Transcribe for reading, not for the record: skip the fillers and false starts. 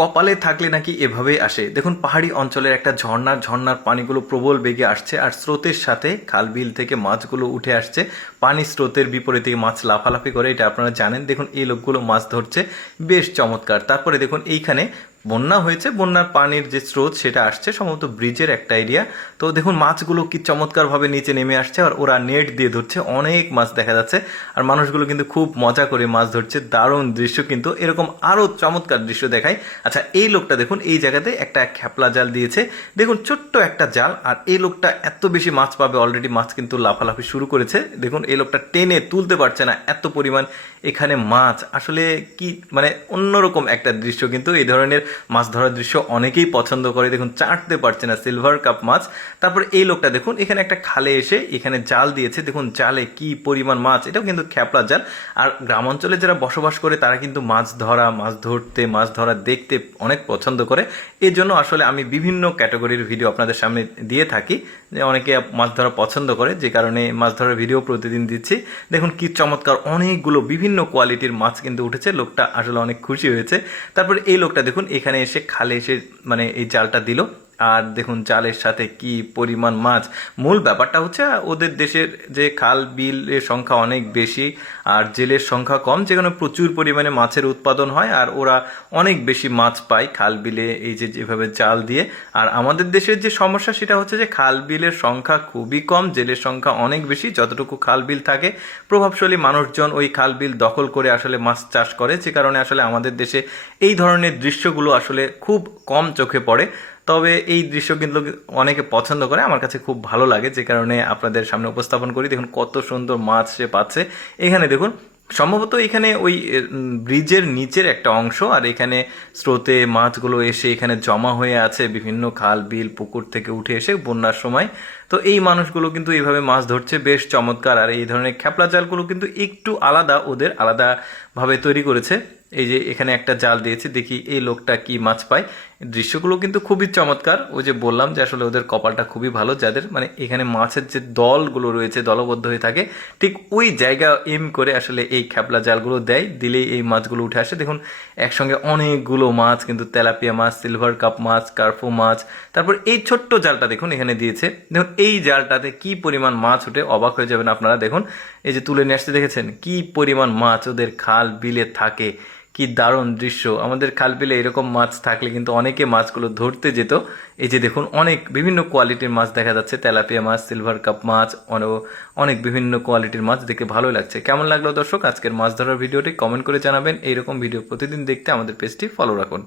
কপালে থাকলে নাকি এভাবেই আসে। দেখুন পাহাড়ি অঞ্চলের একটা ঝর্ণার পানিগুলো প্রবল বেগে আসছে আর স্রোতের সাথে খাল বিল থেকে মাছগুলো উঠে আসছে। পানি স্রোতের বিপরীতে মাছ লাফালাফি করে, এটা আপনারা জানেন। দেখুন এই লোকগুলো মাছ ধরছে, বেশ চমৎকার। তারপরে দেখুন এইখানে বন্যা হয়েছে, বন্যার পানির যে স্রোত সেটা আসছে সম্ভবত ব্রিজের একটা এরিয়া। তো দেখুন মাছগুলো কি চমৎকারভাবে নিচে নেমে আসছে আর ওরা নেট দিয়ে ধরছে, অনেক মাছ দেখা যাচ্ছে। আর মানুষগুলো কিন্তু খুব মজা করে মাছ ধরছে, দারুণ দৃশ্য। কিন্তু এরকম আরও চমৎকার দৃশ্য দেখায়। আচ্ছা, এই লোকটা দেখুন এই জায়গাতে একটা খ্যাপলা জাল দিয়েছে, দেখুন ছোট্ট একটা জাল। আর এই লোকটা এত বেশি মাছ পাবে, অলরেডি মাছ কিন্তু লাফালাফি শুরু করেছে। দেখুন এই লোকটা টেনে তুলতে পারছে না, এত পরিমাণ এখানে মাছ। আসলে কি মানে অন্যরকম একটা দৃশ্য। কিন্তু এই ধরনের মাছ ধরার দৃশ্য অনেকেই পছন্দ করে। দেখুন চাটতে পারছে না সিলভার কাপ মাছ। তারপর এই লোকটা দেখুন এখানে একটা খালে এসে এখানে জাল দিয়েছে, দেখুন জালে কি পরিমাণ মাছ। এটাও কিন্তু খ্যাপলা জাল। আর গ্রাম অঞ্চলে যারা বসবাস করে তারা কিন্তু মাছ ধরা দেখতে অনেক পছন্দ করে। এই জন্য আসলে আমি বিভিন্ন ক্যাটাগরির ভিডিও আপনাদের সামনে দিয়ে থাকি, যে অনেকে মাছ ধরা পছন্দ করে, যে কারণে মাছ ধরার ভিডিও প্রতিদিন দিচ্ছি। দেখুন কি চমৎকার, অনেকগুলো বিভিন্ন কোয়ালিটির মাছ কিন্তু উঠেছে। লোকটা আসলে অনেক খুশি হয়েছে। তারপর এই লোকটা দেখুন এখানে এসে খালে এসে মানে এই জালটা দিল, আর দেখুন জালের সাথে কি পরিমাণ মাছ। মূল ব্যাপারটা হচ্ছে ওদের দেশের যে খাল বিলের সংখ্যা অনেক বেশি আর জেলের সংখ্যা কম, যেখানে প্রচুর পরিমাণে মাছের উৎপাদন হয় আর ওরা অনেক বেশি মাছ পায় খাল বিলে এই যে যেভাবে জাল দিয়ে। আর আমাদের দেশের যে সমস্যা সেটা হচ্ছে যে খাল বিলের সংখ্যা খুবই কম, জেলের সংখ্যা অনেক বেশি। যতটুকু খাল বিল থাকে প্রভাবশালী মানুষজন ওই খাল বিল দখল করে আসলে মাছ চাষ করে, যে কারণে আসলে আমাদের দেশে এই ধরনের দৃশ্যগুলো আসলে খুব কম চোখে পড়ে। তবে এই দৃশ্য কিন্তু অনেকে পছন্দ করে, আমার কাছে খুব ভালো লাগে, যে কারণে আপনাদের সামনে উপস্থাপন করি। দেখুন কত সুন্দর মাছ সে পাচ্ছে। এখানে দেখুন সম্ভবত এখানে ওই ব্রিজের নিচের একটা অংশ, আর এখানে স্রোতে মাছগুলো এসে এখানে জমা হয়ে আছে বিভিন্ন খাল বিল পুকুর থেকে উঠে এসে বন্যার সময়। তো এই মানুষগুলো কিন্তু এইভাবে মাছ ধরছে, বেশ চমৎকার। আর এই ধরনের খ্যাপলা জালগুলো কিন্তু একটু আলাদা, ওদের আলাদাভাবে তৈরি করেছে। এই যে এখানে একটা জাল দিয়েছে, দেখি এই লোকটা কি মাছ পায়। দৃশ্যগুলো কিন্তু খুবই চমৎকার। ওই যে বললাম যে আসলে ওদের কপালটা খুবই ভালো, যাদের মানে এখানে মাছের যে দলগুলো রয়েছে দলবদ্ধ হয়ে থাকে, ঠিক ওই জায়গা এম করে আসলে এই খ্যাপলা জালগুলো দেয়, দিলেই এই মাছগুলো উঠে আসে। দেখুন একসঙ্গে অনেকগুলো মাছ, কিন্তু তেলাপিয়া মাছ, সিলভার কাপ মাছ, কার্পো মাছ। তারপর এই ছোট্ট জালটা দেখুন এখানে দিয়েছে, দেখুন এই জালটাতে কি পরিমাণ মাছ উঠে, অবাক হয়ে যাবেন আপনারা। দেখুন এই যে তুলে নিয়ে আসতে দেখেছেন কি পরিমাণ মাছ ওদের খাল বিলে থাকে। কি দারুণ দৃশ্য। আমাদের খাল বিলে এরকম মাছ থাকলে কিন্তু অনেকে মাছগুলো ধরতে যেত। এই যে দেখুন অনেক বিভিন্ন কোয়ালিটির মাছ দেখা যাচ্ছে, তেলাপিয়া মাছ, সিলভার কাপ মাছ, অনেক বিভিন্ন কোয়ালিটির মাছ, দেখে ভালোই লাগছে। কেমন লাগলো দর্শক আজকের মাছ ধরার ভিডিওটি? কমেন্ট করে জানাবেন। এইরকম ভিডিও প্রতিদিন দেখতে আমাদের পেজটি ফলো রাখুন।